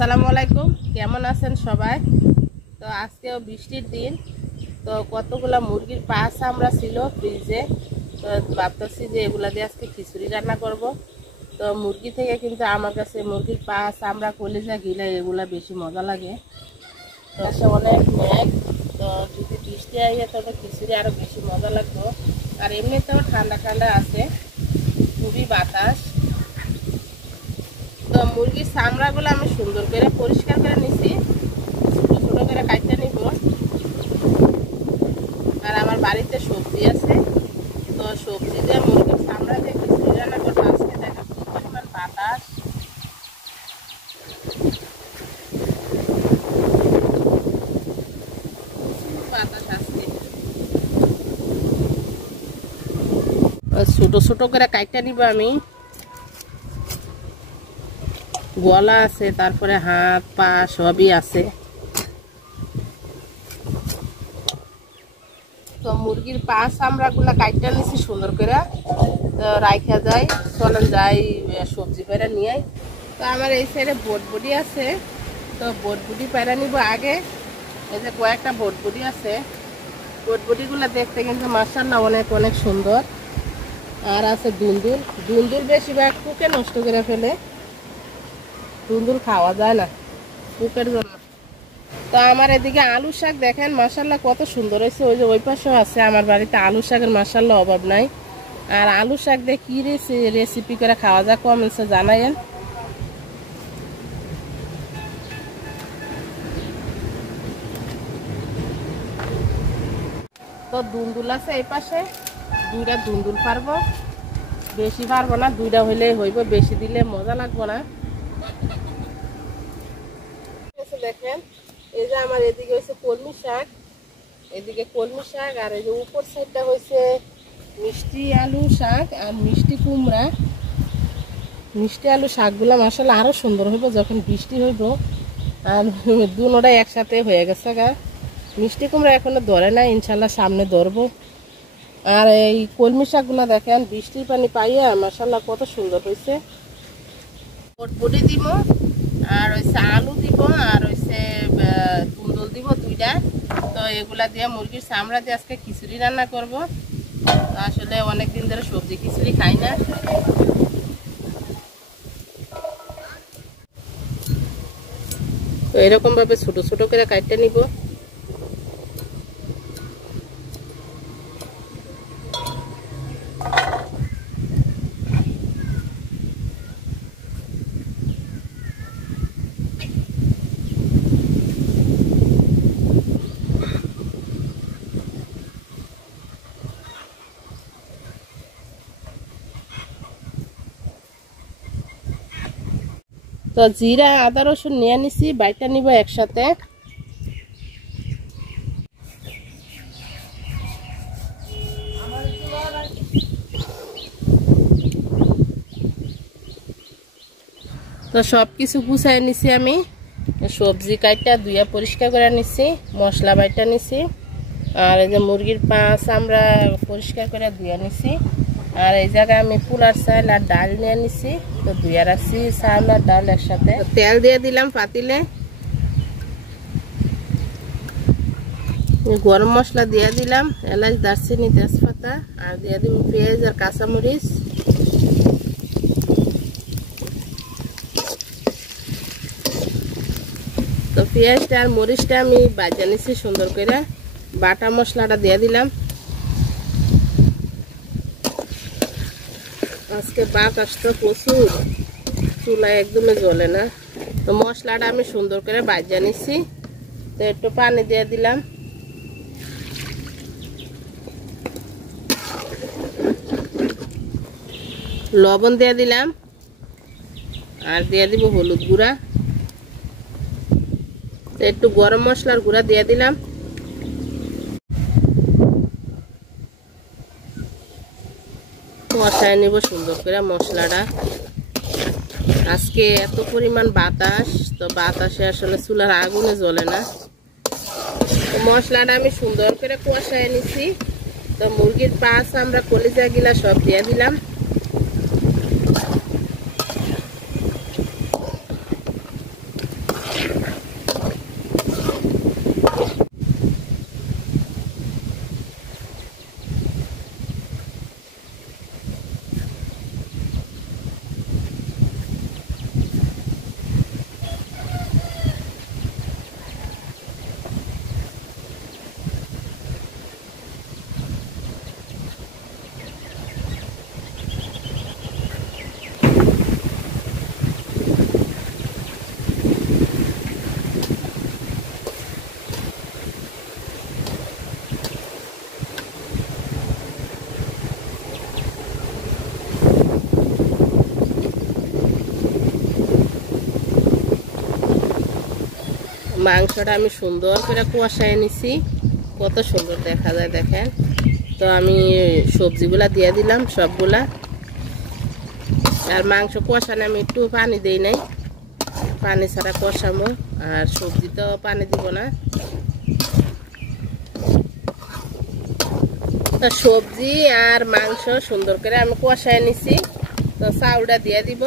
আসসালামু আলাইকুম, কেমন আছেন সবাই? তো আজকেও বৃষ্টির দিন, তো কতগুলা মুরগির পা চামড়া ছিল ফ্রিজে। তো ভাবতেছি যে এগুলা দিয়ে আজকে খিচুড়ি রান্না করব। তো মুরগি থেকে কিন্তু আমার কাছে মুরগির পা চামড়া কলিজা গিলা এগুলা বেশি মজা লাগে। তো অনেক মেঘ, তো যদি বৃষ্টি আইয়ে তবে খিচুড়ি আরও বেশি মজা লাগতো। আর এমনিতেও ঠান্ডা ঠান্ডা আছে, খুবই বাতাস। তো মুরগির চামড়াগুলো আমি সুন্দর করে পরিষ্কার করে নিছি, ছোটো ছোটো করে কাটতে নিব। আর আমার বাড়িতে সবজি আছে, তো সবজি দিয়ে মুরগির চামড়া দিয়ে খিচুড়ি রান্না করবো। আজকে দেখা কি পরিমাণ বাতাস, বাতাস আজকে। ছোটো ছোটো করে কাটতে নিব আমি। গলা আছে, তারপরে হাত পা সবই আছে। তো মুরগির পা চামড়াগুলা কাটতে নিছি সুন্দর করে, তো রাখা যায়। চলেন যাই সবজি পেরা নিয়ে। তো আমার এই সাইডে বটবুটি আছে, তো বটবুটি পেরা নিব আগে। এই যে কয়েকটা বটবুটি আছে, বটবুটিগুলো দেখতে কিন্তু মাশাআল্লাহ অনেক অনেক সুন্দর। আর আছে দুন্দুল, দুন্দুল বেশিরভাগ পোকে নষ্ট করে ফেলে, দুন্দুল খাওয়া যায় না পোকের জন্য। তো আমার এদিকে আলু শাক দেখেন মাশাআল্লাহ কত সুন্দর হয়েছে। ওই যে ওই পাশেও আছে, আমার বাড়িতে আলু শাকের মাশাআল্লাহ অভাব নাই। আর আলু শাক দিয়ে কি রেসিপি করে খাওয়া যায় কমেন্টসে জানাইন। তো দুন্দুল আছে এই পাশে, দুইটা দুন্দুল পারবো, বেশি পারবো না, দুইটা হইলে হইব, বেশি দিলে মজা লাগবো না। দেখেন এই যে আমার এদিকে হয়েছে কলমি শাক, এদিকে কলমি শাক, আর এই যে উপর সাইডটা হয়েছে মিষ্টি আলু শাক আর মিষ্টি কুমড়া। মিষ্টি আলু শাকগুলো মাশাআল্লাহ আরো সুন্দর হইব যখন বৃষ্টি হইব। আর দুটোটাই একসাথে হয়ে গেছে গা। মিষ্টি কুমড়া এখনো ধরে না, ইনশাল্লাহ সামনে ধরবো। আর এই কলমি শাকগুলো দেখেন বৃষ্টির পানি পাইয়া মাশাআল্লাহ কত সুন্দর হয়েছে। বটবুটি দিব, আর হচ্ছে আলু দিব, আর হচ্ছে দুন্দুল দিব দুইটা। তো এগুলা দিয়ে মুরগির চামড়া দিয়ে আজকে খিচুড়ি রান্না করব। আসলে অনেকদিন ধরে সবজি খিচুড়ি খাই না। তো এরকম ভাবে ছোট ছোট করে কাটতে নিব। তো জিরা আদা রসুন নিয়ে নিছি, বাইটা নিব একসাথে। তো সব কিছু গুছাই নিছি আমি। সবজি কাইটা ধুইয়া পরিষ্কার করে নিছি, মশলা বাইটা নিছি, আর এই যে মুরগির পা চামড়া পরিষ্কার করে ধুইয়া নিছি। আর এই জায়গায় আমি পোলার চাল আর ডাল নিয়ে নিছি, তো ধুইয়া রাখছি চাল আর ডাল একসাথে। তেল দিয়ে দিলাম পাতিলে, গরম মশলা দিয়ে দিলাম, এলাচ দারচিনি তেজপাতা, আর দিয়ে দিব পেঁয়াজ আর কাঁচামরিচ। তো পেঁয়াজটা আর মরিচটা আমি ভাজা নিছি সুন্দর করে, বাটা মশলাটা দিয়ে দিলাম। আজকে বাতাস তো প্রচুর, চুলায় একদমই জ্বলে না। তো মশলাটা আমি সুন্দর করে ভাজা নিছি। তো একটু পানি দিয়ে দিলাম, লবণ দিয়ে দিলাম, আর দিয়ে দিব হলুদ গুঁড়া। তো একটু গরম মশলার গুঁড়া দিয়ে দিলাম। কষায় নিব সুন্দর করে মশলাটা। আজকে এত পরিমাণ বাতাস, তো বাতাসে আসলে চুলার আগুনে জ্বলে না। তো মশলাটা আমি সুন্দর করে কষায় নিছি। তো মুরগির পা চামড়া কলিজা গিলা সব দিয়ে দিলাম। মাংসটা আমি সুন্দর করে কষায় নিছি, কত সুন্দর দেখা যায় দেখেন। তো আমি সবজিগুলা দিয়ে দিলাম সবগুলা। আর মাংস কষানো আমি একটু পানি দেই নাই, পানি ছাড়া কষাবো। আর সবজি তো পানি দিব না। তো সবজি আর মাংস সুন্দর করে আমি কষায় নিছি। তো চাউলটা দিয়ে দিব।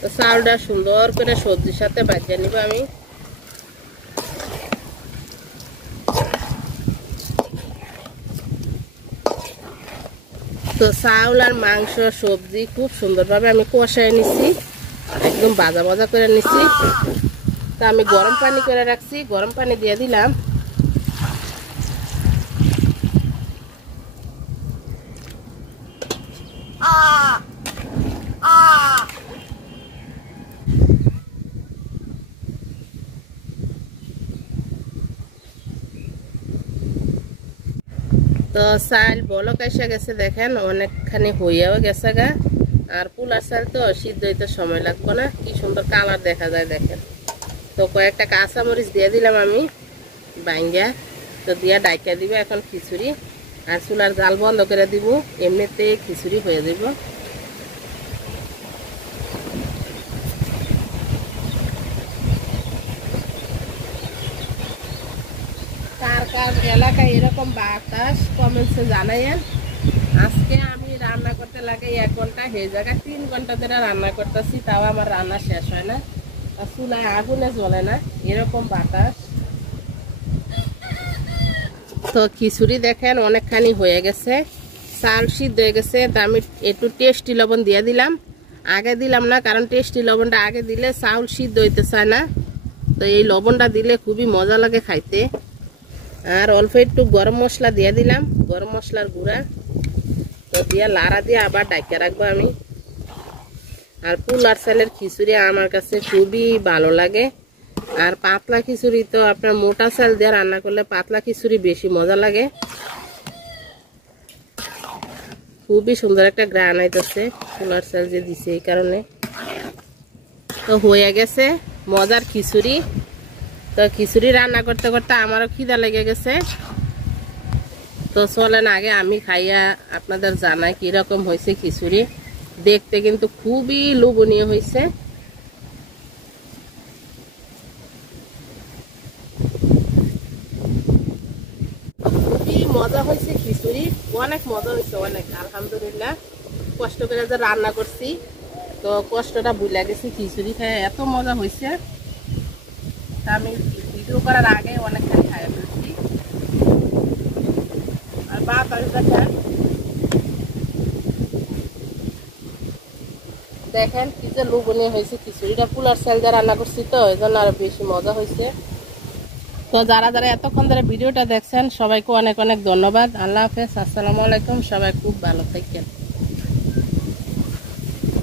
তো চাউলটা সুন্দর করে সবজির সাথে ভাজিয়ে নিব আমি। তো চাউল আর মাংস সবজি খুব সুন্দরভাবে আমি কষায় নিছি, একদম ভাজা ভাজা করে নিছি। তো আমি গরম পানি করে রাখছি, গরম পানি দিয়ে দিলাম। তো চাল বলক এসে গেছে দেখেন, অনেকখানি হইয়াও গেছে গা। আর পোলার চাল তো সিদ্ধ হইতে সময় লাগবে না, কি সুন্দর কালার দেখা যায় দেখেন। তো কয়েকটা কাঁচামরিচ দিয়ে দিলাম আমি বাইঙ্গা। তো দিয়া ডাইকা দিব এখন খিচুড়ি। আর চুলার জাল বন্ধ করে দিব, এমনিতে খিচুড়ি হয়ে যাব। কার কার এলাকায় এরকম বাতাস কমেন্টসে জানাইয়েন। আজকে আমি রান্না করতে লাগে 1 ঘন্টা, সেই জায়গায় 3 ঘন্টা ধরে রান্না করতেছি, তাও আমার রান্না শেষ হয় না। আর চুলায় আগুনে জ্বলে না, এরকম বাতাস। তো খিচুড়ি দেখেন অনেকখানি হয়ে গেছে, চাল সিদ্ধ হয়ে গেছে। তো আমি একটু টেস্টি লবণ দিয়ে দিলাম, আগে দিলাম না, কারণ টেস্টি লবণটা আগে দিলে চাউল সিদ্ধ হইতে চায় না। তো এই লবণটা দিলে খুবই মজা লাগে খাইতে। আর অল্প একটু গরম মশলা দিয়ে দিলাম, গরম মশলার গুঁড়া। তো দিয়ে লাড়া দিয়ে আবার ডাইকা রাখবো আমি। আর পোলার চালের খিচুড়ি আমার কাছে খুবই ভালো লাগে। আর পাতলা খিচুড়ি তো আপনার মোটা চাল দিয়ে রান্না করলে পাতলা খিচুড়ি বেশি মজা লাগে। খুবই সুন্দর একটা গ্রান আইতেছে পোলার চাল যে দিছে এই কারণে। তো হয়ে গেছে মজার খিচুড়ি। তো খিচুড়ি রান্না করতে করতে আমারও খিদা লেগে গেছে। তো চলেন আগে আমি খাইয়া আপনাদের জানাই কিরকম হয়েছে খিচুড়ি। দেখতে কিন্তু খুবই লোভনীয় হয়েছে। খুবই মজা হয়েছে খিচুড়ি, অনেক মজা হয়েছে, অনেক আলহামদুলিল্লাহ। কষ্ট করে যে রান্না করছি, তো কষ্টটা ভুলে গেছি। খিচুড়ি খাই এত মজা হয়েছে, তা আমি ভিডিও করার আগে অনেকখানি খাইয়া ফেলছি। আর বাতাস দেখেন, দেখেন কি যে লোভনীয় হয়েছে খিচুড়িটা। পোলার চাল দিয়ে রান্না করছি তো এই জন্য আরো বেশি মজা হয়েছে। তো যারা যারা এতক্ষণ ধরে ভিডিওটা দেখছেন সবাইকে অনেক অনেক ধন্যবাদ। আল্লাহ হাফেজ, আসসালামু আলাইকুম। সবাই খুব ভালো থাকেন।